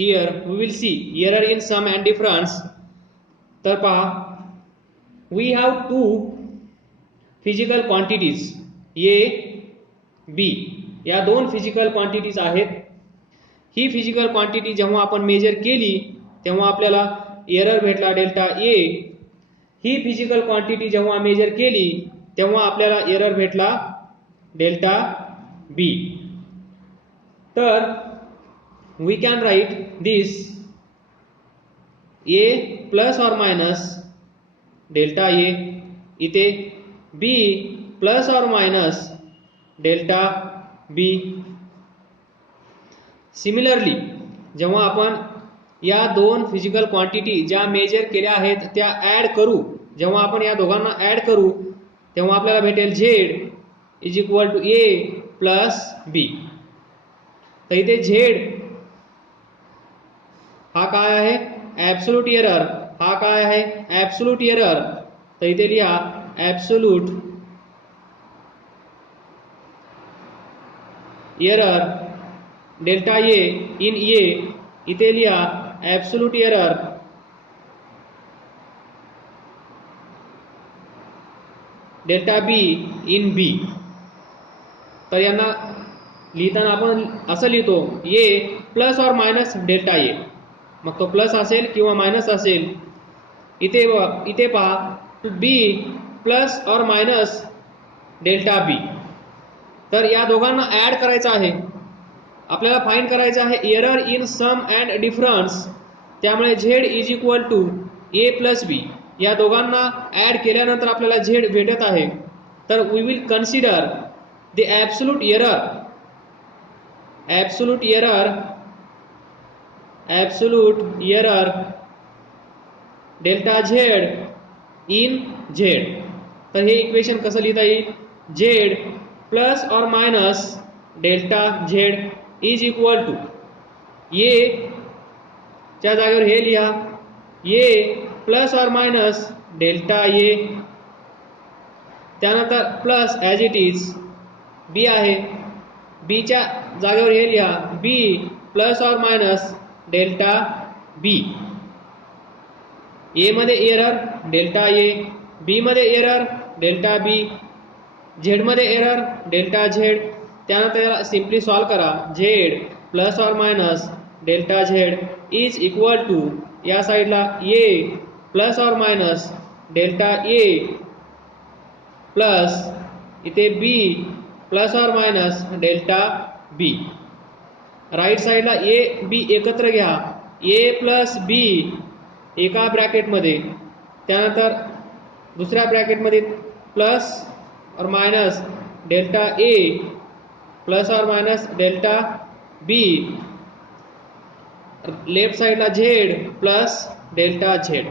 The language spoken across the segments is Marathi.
here we will see error in sum and difference. तर पहा, we have two physical quantities A, B या दोन फिजिकल क्वांटिटीज आहेत. ही फिजिकल क्वांटिटी जेव्हा आपण मेजर केली तेव्हा आपल्याला एरर भेटला डेल्टा ए. ही फिजिकल क्वांटिटी जेव्हा मेजर केली तेव्हा आपल्याला एरर भेटला डेल्टा बी. तर we can write this A plus or minus delta A, इथे B plus or minus delta B. Similarly जेव्हा आपण या दोन फिजिकल क्वांटिटी ज्या मेजर केल्या आहेत त्या ॲड करू, जेव्हा आपण या दोघांना ॲड करू तेव्हा आपल्याला भेटेल Z is equal to A plus B. तर इथे झेड हा काय आहे ॲब्सोल्यूट एरर, हा काय आहे ॲब्सोल्यूट एरर. तर इथे लिहा absolute error delta A in A, इथे लिहा absolute error delta B in B. तर यांना लिहिताना आपण असं लिहितो ए प्लस और मायनस डेल्टा ए, मग तो प्लस असेल किंवा मायनस असेल. इथे पहा बी प्लस और मायनस डेल्टा बी. तर या दोघांना ॲड करायचं आहे, आपल्याला फाइंड करायचं आहे error in sum and difference. त्यामुळे Z is equal to A plus B. या दोघांना ॲड केल्यानंतर आपल्याला झेड भेटत आहे. तर we will consider the absolute error, absolute error, absolute error delta Z in Z. तर हे इक्वेशन कसं लिहिता येईल, झेड प्लस और minus delta Z is equal to A च्या जागेवर हे लिहा ए प्लस और मायनस डेल्टा ए. त्यानंतर plus as it is B आहे, बीच्या जागेवर हे लिहा बी प्लस और मायनस डेल्टा बी. ए मध्ये एरर डेल्टा ए, बी मध्ये एरर डेल्टा बी, झेड मध्ये एरर डेल्टा झेड. त्यानंतर याला सिम्पली सॉल्व करा. झेड प्लस और minus delta Z is equal to या साईडला ए प्लस और मायनस डेल्टा ए प्लस इथे बी प्लस और मायनस डेल्टा बी. राईट साईडला ए बी एकत्र घ्या, ए प्लस बी एका ब्रॅकेटमध्ये, त्यानंतर दुसऱ्या ब्रॅकेटमध्ये प्लस और मायनस डेल्टा ए प्लस और मायनस डेल्टा बी. लेफ्ट साईडला झेड प्लस डेल्टा झेड.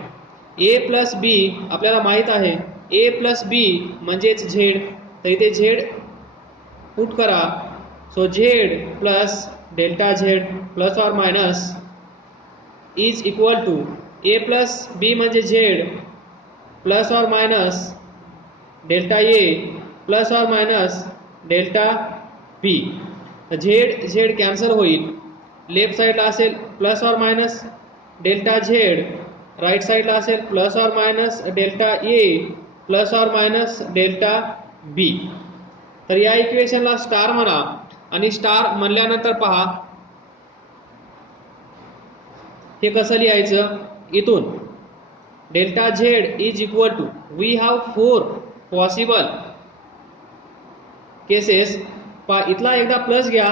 ए प्लस बी आपल्याला माहीत आहे, ए प्लस बी म्हणजेच झेड. तर इथे झेड पुट करा. So Z plus delta Z plus और minus is equal to A plus B म्हणजे झेड प्लस और मायनस डेल्टा ए प्लस और minus delta B. Z Z cancel होईल. लेफ्ट साईडला असेल प्लस और मायनस डेल्टा झेड, राईट साईडला असेल प्लस और मायनस डेल्टा ए प्लस और मायनस डेल्टा बी. तर या इक्वेशनला स्टार म्हणा आणि स्टार म्हणल्यानंतर पहा हे कसं लिहायचं. इथून delta Z is equal to we have 4 possible cases. पहा इथला एकदा प्लस घ्या,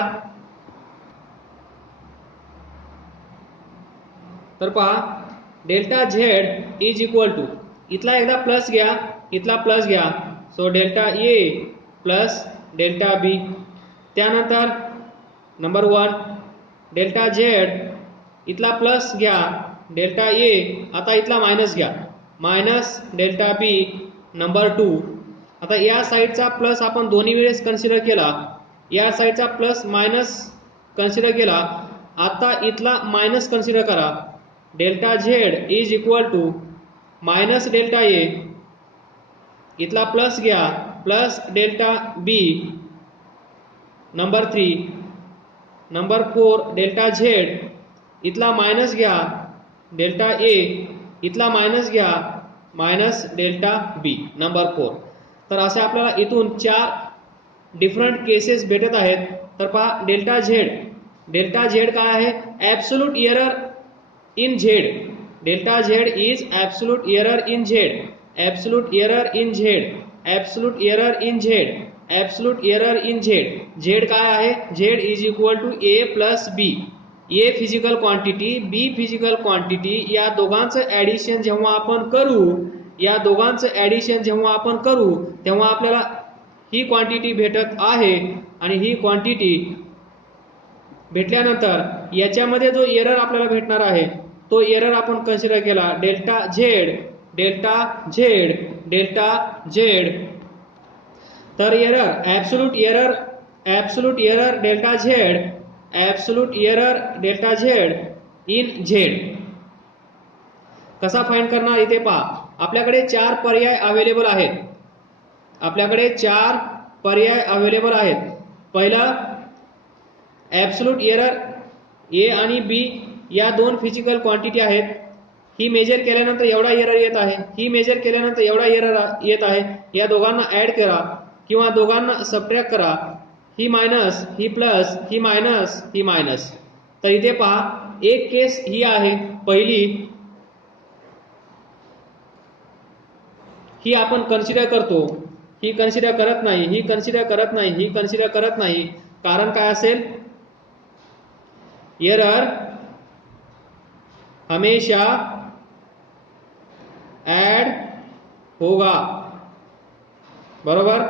तर पहा delta Z is equal to इथला एकदा प्लस घ्या, इथला प्लस घ्या. So delta A plus delta B. त्यानंतर नंबर 1 डेल्टा झेड इथला प्लस घ्या डेल्टा ए, आता इथला मायनस घ्या मायनस डेल्टा बी. नंबर 2 आता या साईडचा प्लस आपण दोन्ही वेळेस कन्सिडर केला, या साईडचा प्लस मायनस कन्सिडर केला, आता इथला मायनस कन्सिडर करा. Delta Z is equal to minus delta A, इथला प्लस घ्या plus delta B. Number 3 number 4 delta Z इथला मायनस घ्या डेल्टा ए, इथला मायनस घ्या मायनस डेल्टा बी नंबर 4. तर असे आपल्याला इथून 4 डिफरंट केसेस भेटत आहेत. तर पहा डेल्टा झेड, डेल्टा झेड काय आहे? Absolute error in Z. Delta Z is absolute error in Z, absolute error in Z, absolute error in Z, absolute error in Z. झेड काय आहे? Z is equal to A plus B. A physical quantity, B physical quantity, या दोघांचं ॲडिशन जेव्हा आपण करू, या दोघांचं ॲडिशन जेव्हा आपण करू तेव्हा आपल्याला ही क्वांटिटी भेटत आहे. आणि ही क्वांटिटी भेटल्यानंतर याच्यामध्ये जो एरर आपल्याला भेटणार आहे तो एरर आपण कन्सिडर केला delta Z, delta Z, delta Z. तर error absolute error, absolute error delta Z, absolute error delta Z in Z कसा फाइंड करणार? इथे पहा आपल्याकडे 4 पर्याय अवेलेबल आहेत. आपल्याकडे 4 पर्याय अवेलेबल आहेत. पहिला ॲब्सोल्यूट एरर ए आणि बी या 2 फिजिकल क्वांटिटी आहेत. ही मेजर केल्यानंतर एवढा एरर येत आहे, ही मेजर केल्यानंतर एवढा एरर येत आहे. या दोघांना ॲड करा किंवा दोघांना सबट्रॅक्ट करा. ही मायनस, ही प्लस, ही मायनस, ही मायनस. तर इथे पहा एक केस ही आहे पहिली, ही आपण कन्सिडर करतो, ही कन्सिडर करत नाही, ही कन्सिडर करत नाही, ही कन्सिडर करत नाही. कारण काय असेल? एरर हमेशा ऐड होगा, बरोबर?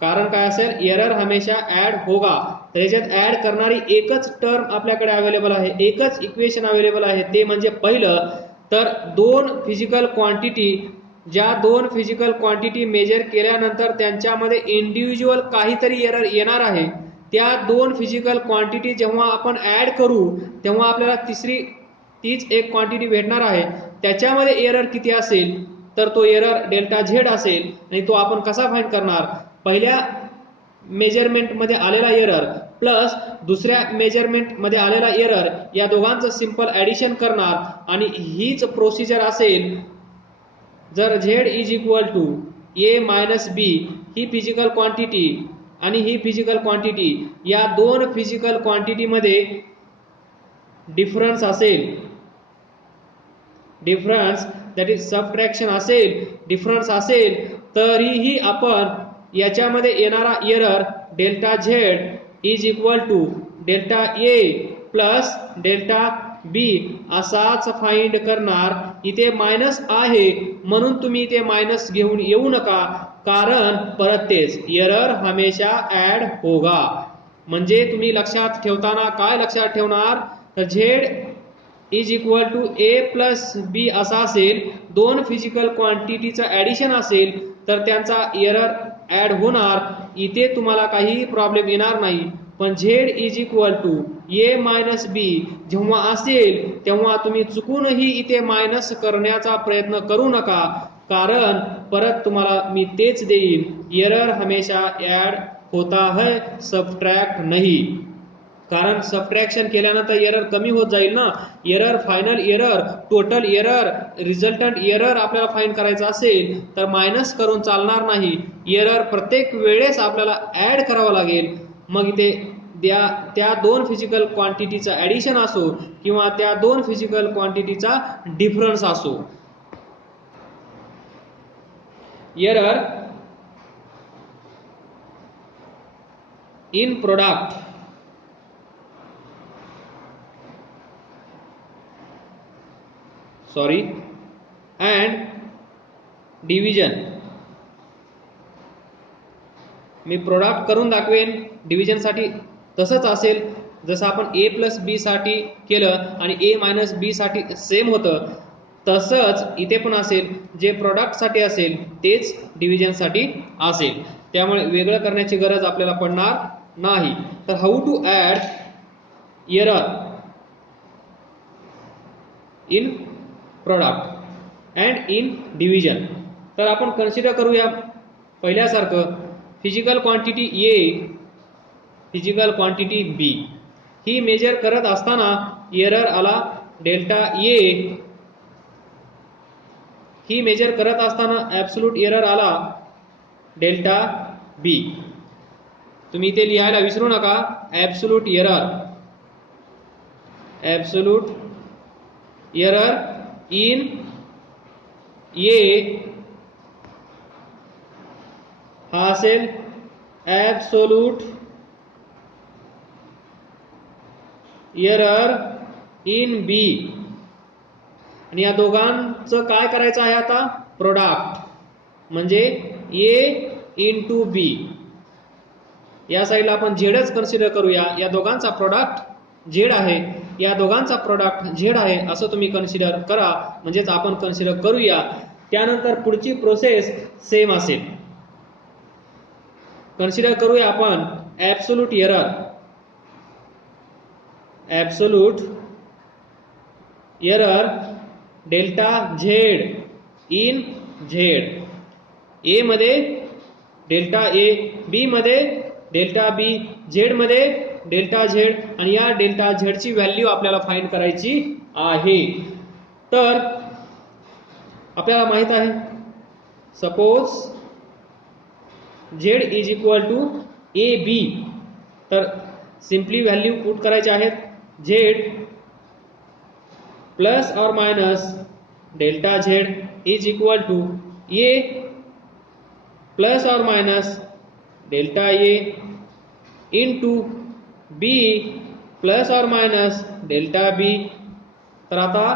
कारण काय असेल? एरर हमेशा ऐड होगा. तर याच्यात ऍड करणारी एकच टर्म आपल्याकडे अवेलेबल आहे, एकच इक्वेशन अवेलेबल आहे, ते म्हणजे पहिलं तर 2 फिजिकल क्वांटिटी, ज्या 2 फिजिकल क्वांटिटी मेजर केल्यानंतर त्यांच्यामध्ये इंडिव्हिज्युअल काहीतरी एरर येणार आहे, त्या 2 फिजिकल क्वांटिटी जेव्हा आपण ऍड करू तेव्हा आपल्याला तीच एक क्वांटिटी भेटणार आहे. त्याच्यामध्ये एरर किती असेल? तर तो एरर डेल्टा झेड असेल. आणि तो आपण कसा फाइंड करणार? पहिल्या मेजरमेंट मध्ये आलेला एरर प्लस दुसऱ्या मेजरमेंट मध्ये आलेला एरर, या दोघांचं सिंपल ऍडिशन करणार आणि हीच प्रोसिजर असेल. जर Z is equal to A minus B, ही फिजिकल क्वांटिटी आणि ही फिजिकल क्वांटिटी, या 2 फिजिकल क्वांटिटी मध्ये डिफरन्स असेल, डिफरन्स दॅट इज सबट्रॅक्शन असेल, डिफरन्स असेल, तरीही आपण याच्यामध्ये येणारा error delta Z is equal to delta A plus delta B असाच फाइंड करणार. इथे मायनस आहे म्हणून तुम्ही इथे मायनस घेऊन येऊ नका, कारण परत तेच एरर हमेशा ऍड होगा. म्हणजे तुम्ही लक्षात ठेवताना काय लक्षात ठेवणार? तर Z is equal to A plus B असा असेल, 2 फिजिकल क्वांटिटीचं ऍडिशन असेल तर त्यांचा एरर ऍड होणार. इथे तुम्हाला काही प्रॉब्लेम येणार नाही. पण Z is equal to A minus B जेव्हा असेल तेव्हा तुम्ही चुकूनही इथे मायनस करण्याचा प्रयत्न करू नका, कारण परत तुम्हाला मी तेच देईन, एरर हमेशा ऍड होता है, सबट्रैक्ट नहीं. कारण सबट्रॅक्शन केल्यानंतर एरर कमी होत जाईल ना. Error, final error, total error, resultant error आपल्याला फाइंड करायचा असेल तर मायनस करून चालणार नाही. एरर प्रत्येक वेळेस आपल्याला ऍड करावा लागेल. मग इथे त्या 2 फिजिकल क्वांटिटीचा ऍडिशन असो किंवा त्या 2 फिजिकल क्वांटिटीचा डिफरन्स असो. Error in product and division. Me product करून दाखवेन, डिव्हिजन साठी तसंच असेल जसं आपण ए प्लस बी साठी केलं आणि ए मायनस बी साठी सेम होतं, तसंच इथे पण असेल. जे प्रोडक्ट साठी असेल तेच डिव्हिजन साठी असेल, त्यामुळे वेगळं करण्याची गरज आपल्याला पडणार नाही. तर how to add error in product and in division. तर आपण कन्सिडर करूया पहिल्यासारखं physical quantity A, physical quantity B. ही मेजर करत असताना एरर आला डेल्टा ए, ही मेजर करत असताना ॲब्सोल्यूट एरर आला डेल्टा बी. तुम्ही इथे लिहायला विसरू नका ॲब्सोल्यूट एरर इन ए हा असेल ॲब्सोल्यूट एरर इन बी. आणि या दोघांचं काय करायचं आहे आता, प्रोडक्ट म्हणजे ए इंटू बी. या साईडला आपण झेडच कन्सिडर करूया, या दोघांचा प्रोडक्ट झेड आहे, या दोघांचा प्रोडक्ट झेड आहे असं तुम्ही कन्सिडर करा, म्हणजेच आपण कन्सिडर करूया. त्यानंतर पुढची प्रोसेस सेम असेल. कन्सिडर करूया आपण absolute error delta Z in Z. A मध्ये डेल्टा ए, बी मध्ये डेल्टा बी, झेड मध्ये डेल्टा झेड. आणि या डेल्टा झेडची व्हॅल्यू आपल्याला फाइंड करायची आहे. तर आपल्याला माहित आहे suppose Z is equal to A B, तर सिम्पली व्हॅल्यू पुट करायचे आहेत. Z plus or minus delta Z is equal to A plus or minus delta A into B plus or minus delta B. तर आता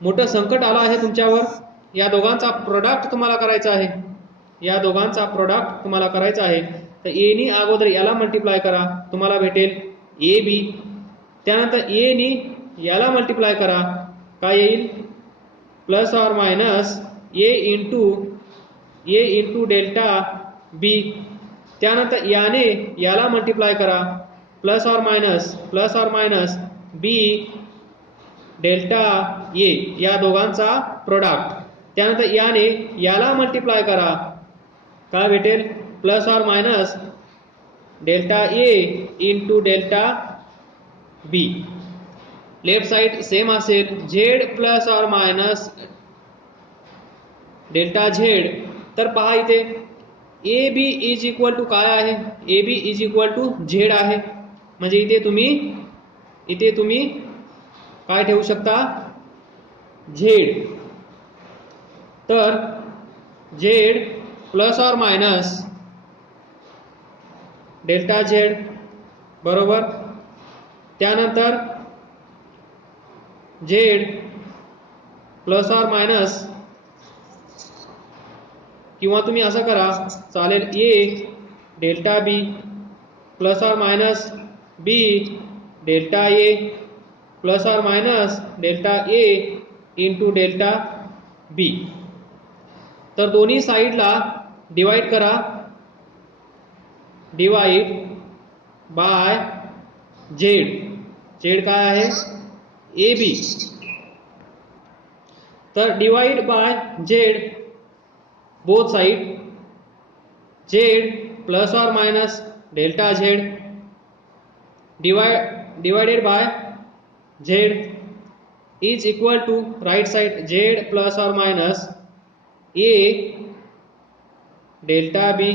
मोठं संकट आलं आहे तुमच्यावर. या दोघांचा प्रोडक्ट तुम्हाला करायचा आहे, या दोघांचा प्रोडक्ट तुम्हाला करायचा आहे. तर ए नी अगोदर याला मल्टिप्लाय करा, तुम्हाला भेटेल ए बी. त्यानंतर ए नी याला मल्टिप्लाय करा, काय येईल, plus or minus A into delta B. त्यानंतर याने याला मल्टिप्लाय करा, plus or minus B delta ए, या दोघांचा प्रोडक्ट. त्यानंतर याने याला मल्टिप्लाय करा, काय भेटेल, प्लस और minus delta A into delta B. Left side same असेल, झेड प्लस और मायनस डेल्टा झेड. तर पहा इथे A B is equal to काय आहे, A B is equal to Z आहे. म्हणजे इथे तुम्ही काय ठेवू शकता, झेड. तर झेड प्लस और मायनस डेल्टा झेड बरोबर. त्यानंतर झेड प्लस और मायनस, किंवा तुम्ही असं करा चालेल, ए delta B plus or minus B delta A plus और minus delta A into delta B. तर दोन्ही साईडला डिवाइड करा, डिवाइड बाय झेड. झेड काय आहे, ए बी. तर divide by Z both side, Z plus or minus delta Z divided by Z is equal to right side Z plus or minus A delta B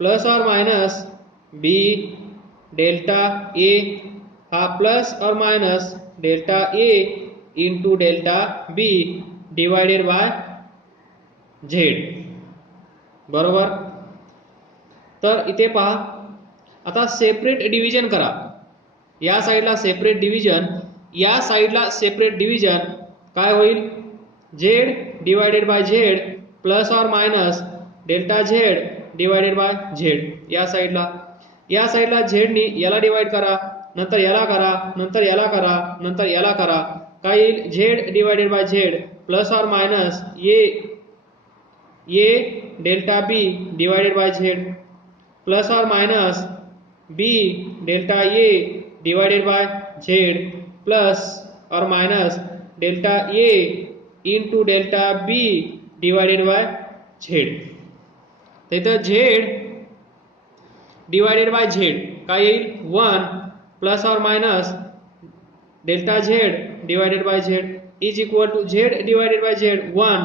plus or minus B delta A, हा plus or minus delta A into delta B divided by Z बरोबर. तर इथे पहा, आता सेपरेट डिव्हिजन करा. या साईडला सेपरेट डिव्हिजन, या साईडला सेपरेट डिव्हिजन. काय होईल, Z divided by Z plus or minus delta Z divided by Z. या साईडला झेडनी याला डिवाइड करा, नंतर याला करा, नंतर याला करा, नंतर याला करा. काय येईल, Z divided by Z plus or minus A delta B divided by Z plus or minus B delta A divided by Z plus or minus delta A into delta B divided by Z. तर इथं झेड डिवाइडेड बाय झेड काय येईल, 1 प्लस और minus delta Z divided by Z is equal to Z divided by Z 1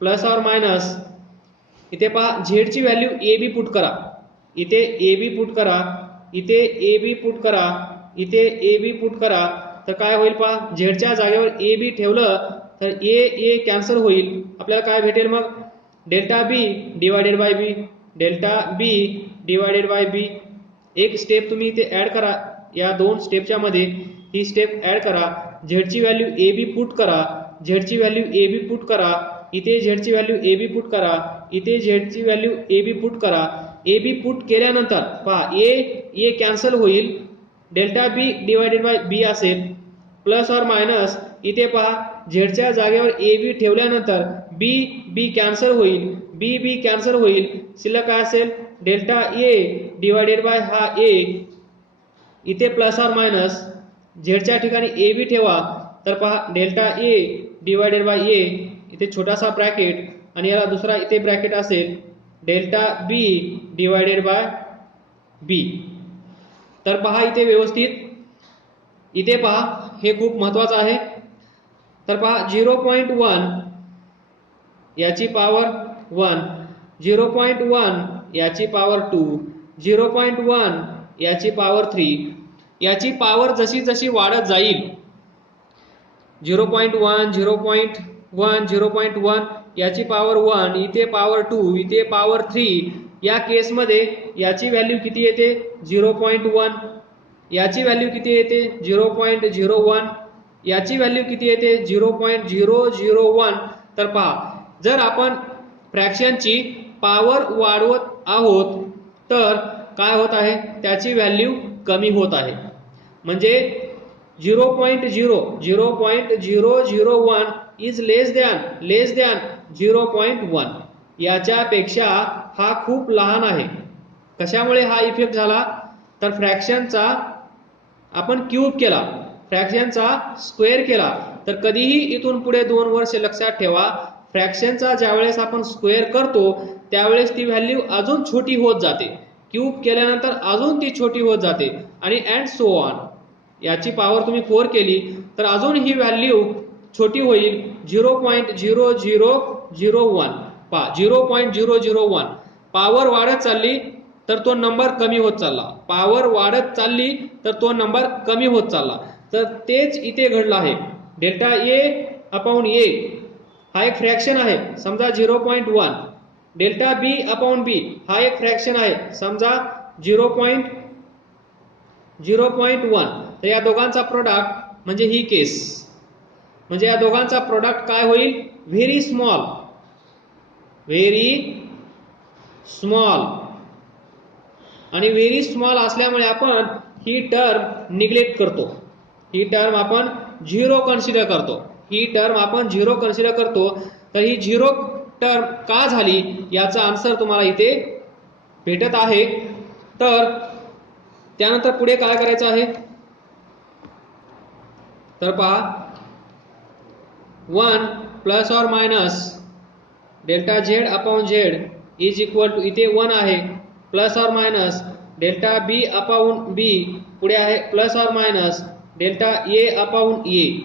plus और मायनस इथे पहा झेडची व्हॅल्यू ए बी पुट करा, इथे ए बी पुट करा, इथे ए बी पुट करा, इथे ए बी पुट करा, तर काय होईल पहा झेडच्या जागेवर ए बी ठेवलं तर ए ए कॅन्सल होईल, आपल्याला काय भेटेल मग delta B divided by B, delta B divided by B. एक स्टेप तुम्ही इथे ऍड करा, या दोन स्टेपच्या मध्ये ही स्टेप ऍड करा, झेडची व्हॅल्यू ए बी पुट करा, झेडची व्हॅल्यू ए बी पुट करा, इथे झेडची व्हॅल्यू ए बी पुट करा, इथे झेडची व्हॅल्यू ए बी पुट करा. ए बी पुट केल्यानंतर पहा ए ए कॅन्सल होईल, डेल्टा बी डिवायडेड बाय बी असेल प्लस और मायनस इथे पहा झेडच्या जागेवर ए बी ठेवल्यानंतर बी बी कॅन्सल होईल, बी बी कॅन्सल होईल, शिल्लक काय असेल डेल्टा ए डिवायडेड बाय हा ए, इथे प्लस और मायनस झेडच्या ठिकाणी ए बी ठेवा तर पहा डेल्टा ए डिवायडेड बाय ए, इथे छोटासा ब्रॅकेट आणि याला दुसरा इथे ब्रॅकेट असेल delta B divided by B. तर पहा इथे व्यवस्थित, इथे पहा हे खूप महत्वाचं आहे. तर पहा 0.1 याची पॉवर 1, 0.1 याची पॉवर 2, 0.1 याची पॉवर 3, याची पॉवर जशी जशी वाढत जाईल 0.1 0.1 0.1 याची पॉवर 1, इथे पॉवर 2, इथे पॉवर 3, या केसमध्ये याची व्हॅल्यू किती येते 0.1, याची व्हॅल्यू किती येते 0.01, याची व्हॅल्यू किती येते 0.001. तर पहा जर आपण फ्रॅक्शनची पॉवर वाढवत आहोत तर काय होत आहे त्याची व्हॅल्यू कमी होत आहे, म्हणजे 0.001 इज लेस दॅन 0.1, याच्यापेक्षा हा खूप लहान आहे. कशामुळे हा इफेक्ट झाला तर फ्रॅक्शनचा आपण क्यूब केला, फ्रॅक्शनचा स्क्वेअर केला, तर कधीही इथून पुढे 2 वर्ष लक्षात ठेवा फ्रॅक्शनचा ज्यावेळेस आपण स्क्वेअर करतो त्यावेळेस ती व्हॅल्यू अजून छोटी होत जाते, क्यूब केल्यानंतर अजून ती छोटी होत जाते आणि अँड सो ऑन. याची पॉवर तुम्ही 4 केली तर अजून ही व्हॅल्यू छोटी होईल 0.0001. पहा 0.001 पॉवर वाढत चालली तर तो नंबर कमी होत चालला, पॉवर वाढत चालली तर तो नंबर कमी होत चालला. तर तेच इथे घडलं आहे. डेल्टा ए अपॉन ए हा एक फ्रॅक्शन आहे समजा 0.1, डेल्टा बी अपॉन बी हा एक फ्रॅक्शन आहे समजा 0.1. तर या दोघांचा प्रोडक्ट म्हणजे ही केस, म्हणजे या दोघांचा प्रोडक्ट काय होईल व्हेरी स्मॉल आणि व्हेरी स्मॉल असल्यामुळे आपण ही टर्म निग्लेक्ट करतो, ही टर्म आपण झिरो कन्सिडर करतो, ही टर्म आपण झिरो कन्सिडर करतो. तर ही झिरो टर्म का झाली याचा आन्सर तुम्हाला इथे भेटत आहे. तर त्यानंतर पुढे काय करायचं आहे तर पहा 1 प्लस और minus delta Z upon Z is equal to, इथे 1 आहे प्लस और minus delta B upon B, पुढे आहे प्लस और minus delta A upon A,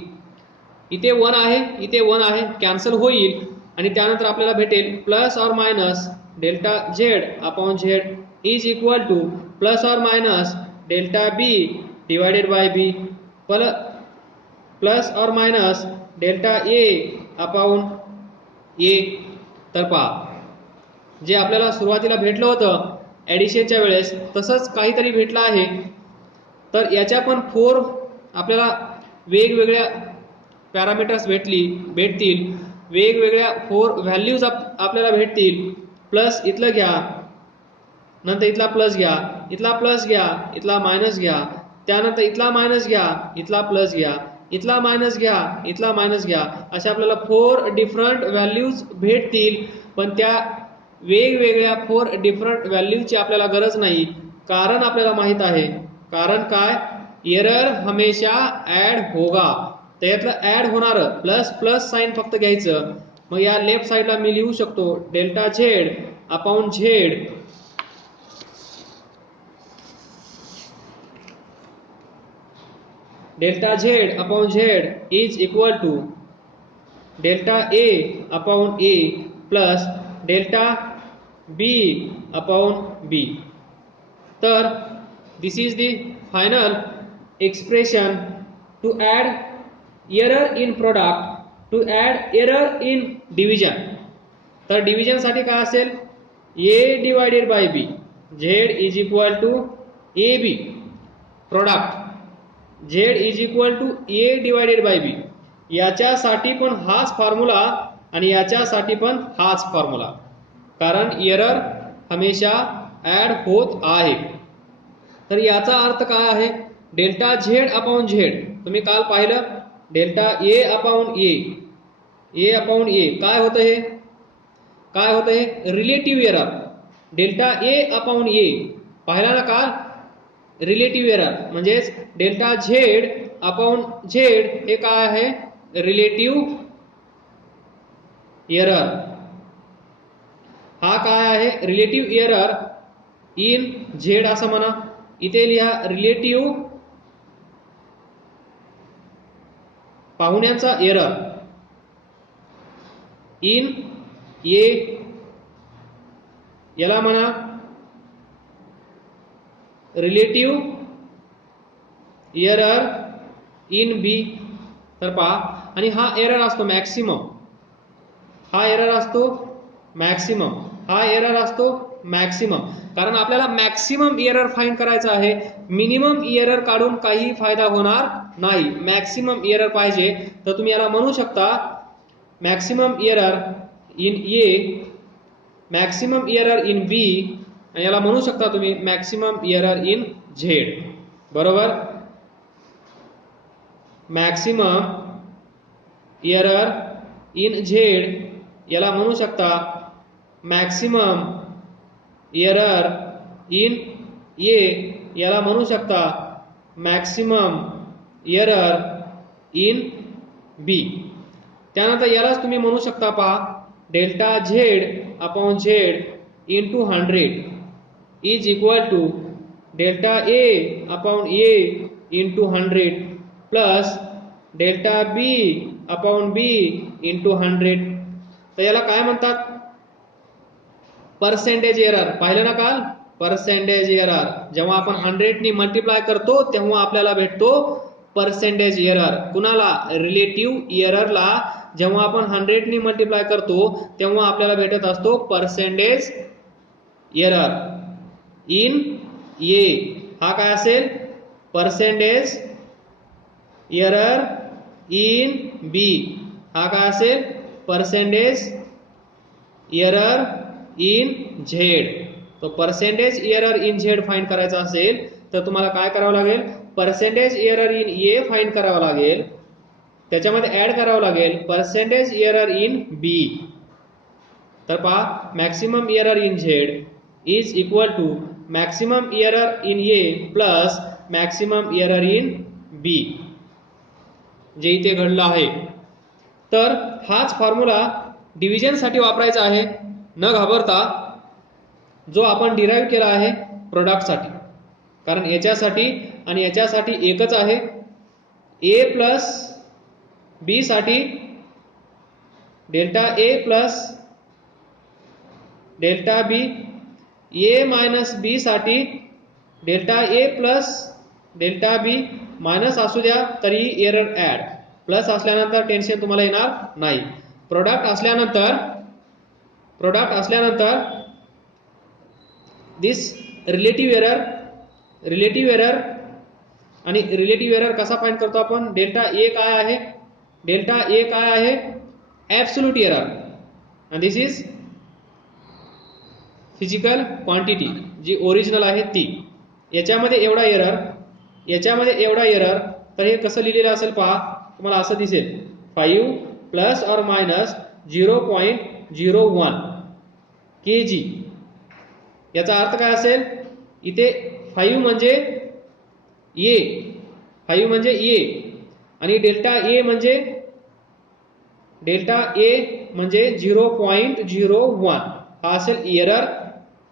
इथे 1 आहे इथे 1 आहे कॅन्सल होईल आणि त्यानंतर आपल्याला भेटेल प्लस और minus delta Z upon Z is equal to plus और minus delta B divided by B plus और minus delta A upon A. तर पहा जे आपल्याला सुरुवातीला भेटलं होतं ॲडिशनच्या वेळेस तसंच काहीतरी भेटलं आहे. तर याच्या पण 4 आपल्याला वेगवेगळ्या पॅरामीटर्स भेटतील, वेगवेगळ्या 4 व्हॅल्यूज आपल्याला भेटतील. प्लस इथलं घ्या, नंतर इथला प्लस घ्या, इथला प्लस घ्या, इथला मायनस घ्या, त्यानंतर इथला मायनस घ्या, इथला प्लस घ्या, इथला मायनस घ्या, इथला मायनस घ्या, अशा आपल्याला 4 डिफरंट व्हॅल्यूज भेटतील. पण त्या वेगवेगळ्या 4 डिफरंट व्हॅल्यूची आपल्याला गरज नाही, कारण आपल्याला माहित आहे कारण काय एरर हमेशा ऍड होगा. त्यातलं ऍड होणारं प्लस प्लस साइन फक्त घ्यायचं. मग या लेफ्ट साइडला मी लिहू शकतो delta Z upon Z delta Z upon Z is equal to delta A upon A plus delta B upon B. तर this is the final expression to add error in product, to add error in division. तर डिव्हिजनसाठी काय असेल, A divided by B, Z is equal to A B, product Z is equal to A divided by B. याच्यासाठी पण हाच फॉर्म्युला आणि याच्यासाठी पण हाच फॉर्म्युला, कारण एरर हमेशा ॲड होत आहे. तर याचा अर्थ काय आहे, डेल्टा झेड अपॉन झेड तुम्ही काल पाहिलं, delta A upon A upon ए काय होतं, हे काय होतं, हे relative error. Delta A upon ए पाहिला ना काल, रिलेटिव्ह एरर म्हणजेच डेल्टा झेड अपॉन झेड हे काय आहे, रिलेटिव्ह एरर. हा काय आहे, रिलेटिव्ह एरर इन झेड असं म्हणा. इथे लिहा रिलेटिव्ह पाहुण्यांचा एरर इन ए, याला म्हणा रिलेटिव्ह एरर इन बी. तर पहा, आणि हा एरर असतो मॅक्सिमम, हा एरर असतो मॅक्सिमम, हा एरर असतो मॅक्सिमम. कारण आपल्याला मॅक्सिमम एरर फाइंड करायचा आहे, मिनिमम एरर काढून काही फायदा होणार नाही. मॅक्सिमम एरर पाहिजे तर तुम्ही याला म्हणू शकता maximum error in A, maximum error in B, आणि याला म्हणू शकता तुम्ही मॅक्सिमम एरर इन झेड. बरोबर, मॅक्सिमम एरर इन झेड याला म्हणू शकता मॅक्सिमम एरर इन ए, याला म्हणू शकता मॅक्सिमम एरर इन बी. त्यानंतर यालाच तुम्ही म्हणू शकता, पहा delta Z upon Z into 100 is equal to delta A upon A into 100 plus delta B upon B into 100. तर याला काय म्हणतात, पर्सेंटेज एरर. पाहिलं ना काल, पर्सेंटेज एरर. जेव्हा आपण 100 नी मल्टिप्लाय करतो तेव्हा आपल्याला भेटतो पर्सेंटेज एरर. कुणाला, रिलेटिव्ह एररला जेव्हा आपण 100 नी मल्टिप्लाय करतो तेव्हा आपल्याला भेटत असतो पर्सेंटेज एरर इन ए. हा काय असेल, पर्सेंटेज एरर इन बी. हा काय असेल, पर्सेंटेज एरर इन झेड. तो percentage error in z find करायचा असेल तर तुम्हाला काय करावं लागेल, percentage error in A find करावं लागेल, त्याच्यामध्ये ऍड करावं लागेल पर्सेंटेज एरर इन बी. तर पहा, maximum error in Z is equal to maximum error in A plus maximum error in B, जे इथे घडलं आहे. तर हाच फॉर्म्युला डिव्हिजन साठी वापरायचा आहे, न घाबरता जो आपण डिराईव्ह केला आहे प्रोडक्ट साठी. कारण याच्यासाठी आणि याच्यासाठी एकच आहे. ए प्लस बी साठी delta A plus delta B, A minus बी साठी delta A plus delta B. Minus असू द्या तरी एरर ऍड, प्लस असल्यानंतर टेन्शन तुम्हाला येणार नाही. प्रोडक्ट असल्यानंतर दिस रिलेटिव्ह एरर आणि रिलेटिव्ह एरर कसा फाइंड करतो आपण, डेल्टा ए काय आहे, डेल्टा ए काय आहे, ॲब्सोल्यूट एरर, आणि दिस इज फिजिकल क्वांटिटी जी ओरिजिनल आहे ती. याच्यामध्ये एवढा एरर, याच्यामध्ये एवढा एरर. तर हे कसं लिहिलेलं असेल पहा, तुम्हाला असं दिसेल 5 प्लस और मायनस 0.01 kg. याचा अर्थ काय असेल, इथे 5 म्हणजे ए, 5 म्हणजे ए, आणि डेल्टा ए म्हणजे 0.01. हा असेल एरर,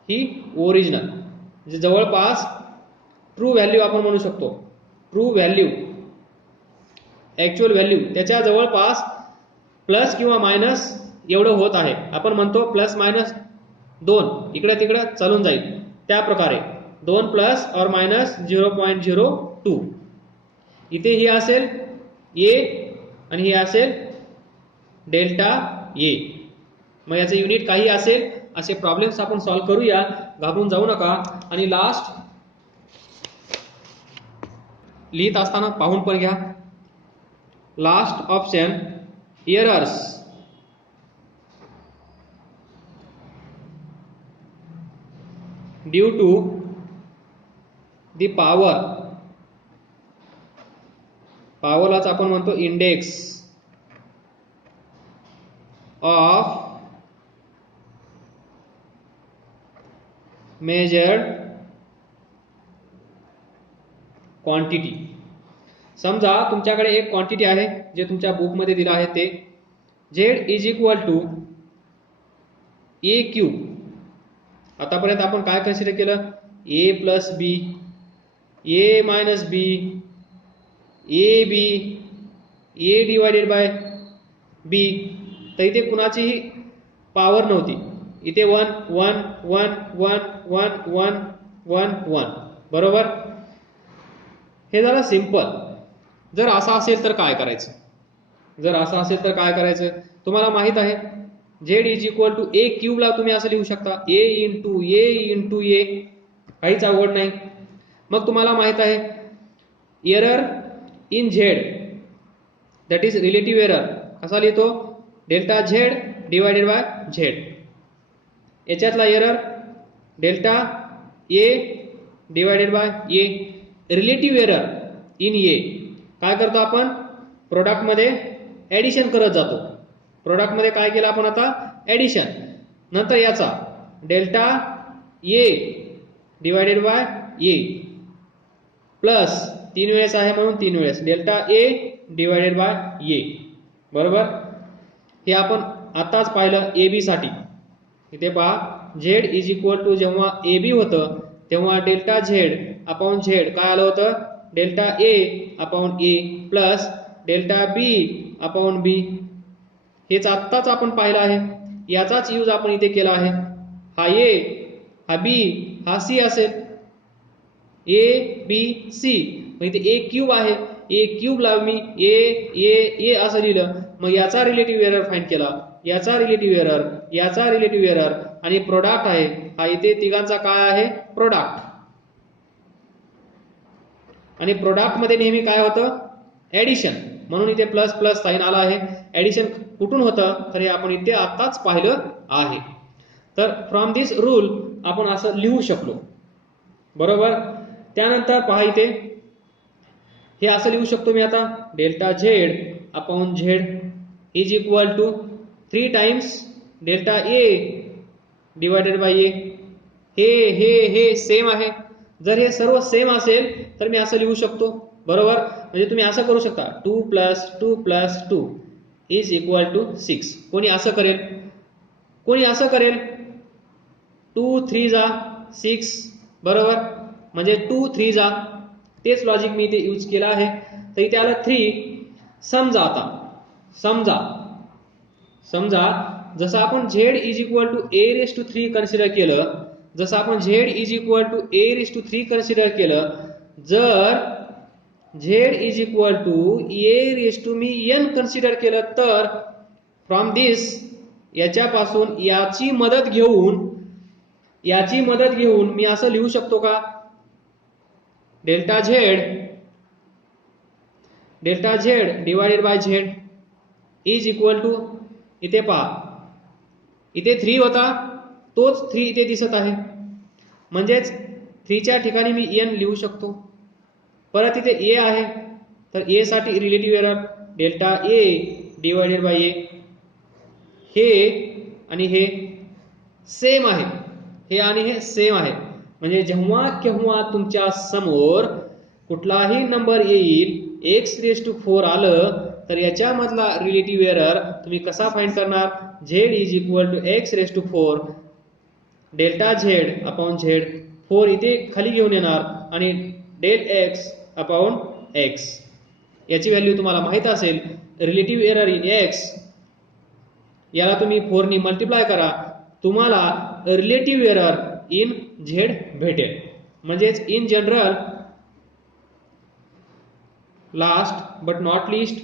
ही ओरिजिनल, म्हणजे जवळपास ट्रू व्हॅल्यू आपण म्हणू शकतो. ट्रू व्हॅल्यू ॲक्च्युअल व्हॅल्यू त्याच्या जवळपास प्लस किंवा मायनस एवढं होत आहे. आपण म्हणतो प्लस मायनस 2 इकडे तिकडे चालून जाईल, त्या प्रकारे 2 प्लस और मायनस 0.02. इथे ही असेल ए आणि ही असेल डेल्टा ए. मग याचं युनिट काही असेल. असे प्रॉब्लेम्स आपण सॉल्व्ह करूया, घाबरून जाऊ नका. आणि लास्ट लिहित असताना पाहून पण घ्या. Last option errors due to the पावरलाच आपण म्हणतो इंडेक्स ऑफ मेजर्ड क्वांटिटी. समजा तुमच्याकडे एक क्वांटिटी आहे जे तुमच्या बुकमध्ये दिलं आहे ते z is equal to A cube. आतापर्यंत आपण काय कन्सिडर केलं? A plus B, A minus B, A B, A divided by B. तर इथे कुणाचीही पॉवर नव्हती. इथे 1 1 1 1 1 1 1 1. बरोबर. हे झालं सिंपल. जर असं असेल तर काय करायचं? जर असं असेल तर काय करायचं? तुम्हाला माहित आहे z इज इक्वल टू ए क्यूबला तुम्ही असं लिहू शकता, ए इंटू ए इंटू ए. काहीच अवघड नाही. मग तुम्हाला माहित आहे error in Z that is relative error कसा लिहितो? Delta Z divided by Z. याच्यातला error delta A divided by A. Relative error in A काय करतो आपण? प्रोडक्टमध्ये ॲडिशन करत जातो. प्रोडक्टमध्ये काय केलं आपण आता? ॲडिशन. नंतर याचा delta A divided by A plus 3 वेळेस आहे म्हणून 3 वेळेस डेल्टा ए डिवायडेड बाय ए. बरोबर. हे आपण आताच पाहिलं ए बी साठी. इथे पहा झेड इज इक्वल टू जेव्हा ए बी होतं तेव्हा डेल्टा झेड अपॉन झेड काय आलं होतं? Delta A upon A plus delta B upon बी. हेच आत्ताच आपण पाहिलं आहे. याचाच यूज आपण इथे केला आहे. हा ए, हा बी, हा सी असेल. A B C. मग इथे ए क्यूब आहे. ए क्यूबला मी ए ए ए असं लिहिलं. मग याचा रिलेटिव्ह एरर फाइंड केला, याचा रिलेटिव्ह एरर, याचा रिलेटिव्ह एरर आणि प्रोडक्ट आहे. हा इथे तिघांचा काय आहे? प्रोडक्ट. आणि प्रोडक्ट मध्ये नेहमी काय होतं? ॲडिशन. म्हणून इथे प्लस प्लस साइन आला आहे. ॲडिशन कुठून होतं? तर हे आपण इथे आताच पाहिलं आहे. तर फ्रॉम दिस रूल आपण असं लिहू शकलो. बरोबर. त्यानंतर पहा इथे हे असं लिहू शकतो मी आता delta Z upon Z is equal to 3 times delta A divided by A. हे सेम आहे. जर हे सर्व सेम असेल तर मी असं लिहू शकतो. बरोबर. म्हणजे तुम्ही असं करू शकता 2 plus 2 plus 2 is equal to 6. कोणी असं करेल, कोणी असं करेल 2 3 जा 6. बरोबर. म्हणजे 2 3 जा. तेच लॉजिक मी इथे यूज केलं आहे. तर इथे आलं 3. समजा आता समजा जसं आपण z is equal to a raise to 3 consider केलं, जसं आपण z is equal to a raise to 3 consider केलं, जर z is equal to a raise to मी n कन्सिडर केलं, तर फ्रॉम दिस याच्यापासून याची मदत घेऊन मी असं लिहू शकतो का? Delta Z divided by Z is equal to, इथे पहा इथे 3 होता, तोच 3 इथे दिसत आहे. म्हणजेच 3 च्या ठिकाणी मी n लिहू शकतो. परत इथे a आहे, तर a साठी relative error delta a divided by a. हे आणि हे सेम आहे. हे आणि हे सेम आहे. म्हणजे जेव्हा केव्हा तुमच्या समोर कुठलाही नंबर येईल x रेस टू 4 आलं, तर याच्यामधला रिलेटिव्ह एरर तुम्ही कसा फाइंड करणार? z is equal to x raise to 4 delta Z upon z. 4 इथे खाली घेऊन येणार आणि डेल x अपॉन x. याची व्हॅल्यू तुम्हाला माहित असेल. रिलेटिव्ह एरर इन एक्स याला तुम्ही 4 ने मल्टिप्लाय करा, तुम्हाला रिलेटिव्ह एरर इन झेड भेटेल. म्हणजेच in general, last but not least,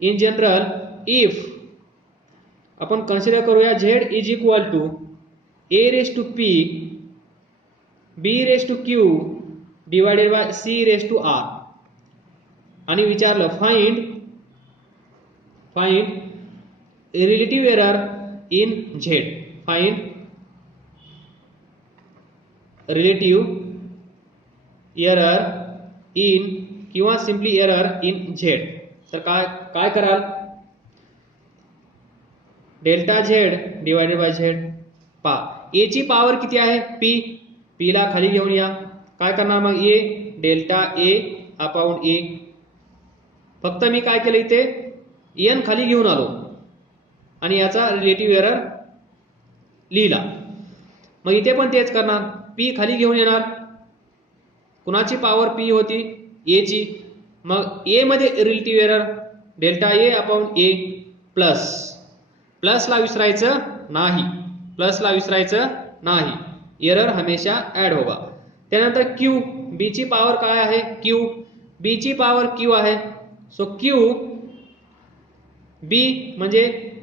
in general if आपण कन्सिडर करूया z is equal to a raise to p b raise to q divided by c raise to r आणि विचारलं find relative error in z. Find relative error in किंवा सिम्पली एरर इन झेड. तर काय कराल, delta Z divided by z. पहा ए ची पॉवर किती आहे, पी ला खाली घेऊन या. काय करणार मग, ए डेल्टा ए अपॉन ए. फक्त मी काय केलं इथे एन खाली घेऊन आलो आणि याचा रिलेटिव्ह एरर लिहिला. मग इथे पण तेच करणार, पी खाली घेऊन येणार. कुणाची पॉवर पी होती, ए ची. मग ए मध्ये relative error delta A upon ए प्लसला विसरायचं नाही, प्लसला विसरायचं नाही. एरर हमेशा ऍड होगा. त्यानंतर क्यू, बी ची पॉवर काय आहे, क्यू. बी ची पॉवर क्यू आहे. सो क्यू बी म्हणजे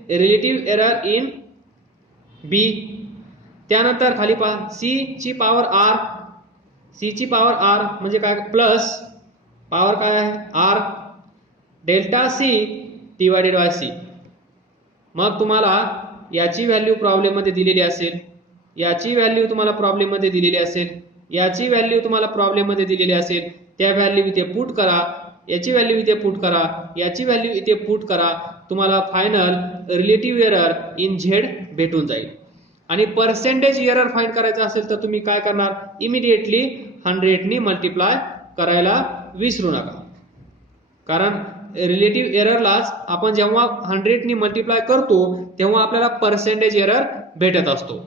रिलेटिव्ह एरर इन बी. त्यानंतर खाली पहा सी ची पॉवर आर. सी ची पॉवर आर म्हणजे काय, प्लस पॉवर काय आहे r delta c divided by c. मग तुम्हाला याची व्हॅल्यू प्रॉब्लेम मध्ये दिलेली असेल, याची व्हॅल्यू तुम्हाला प्रॉब्लेम मध्ये दिलेली असेल, याची व्हॅल्यू तुम्हाला प्रॉब्लेम मध्ये दिलेली असेल. त्या व्हॅल्यू इथे पुट करा, याची व्हॅल्यू इथे पुट करा, याची व्हॅल्यू इथे पुट करा. तुम्हाला final relative error in Z भेटून जाईल. आणि पर्सेंटेज एरर फाइंड करायचं असेल तर तुम्ही काय करणार, इमिडिएटली 100 ने मल्टिप्लाय करायला विसरू नका. कारण रिलेटिव्ह एररलाच आपण जेव्हा 100 ने मल्टिप्लाय करतो तेव्हा आपल्याला पर्सेंटेज एरर भेटत असतो.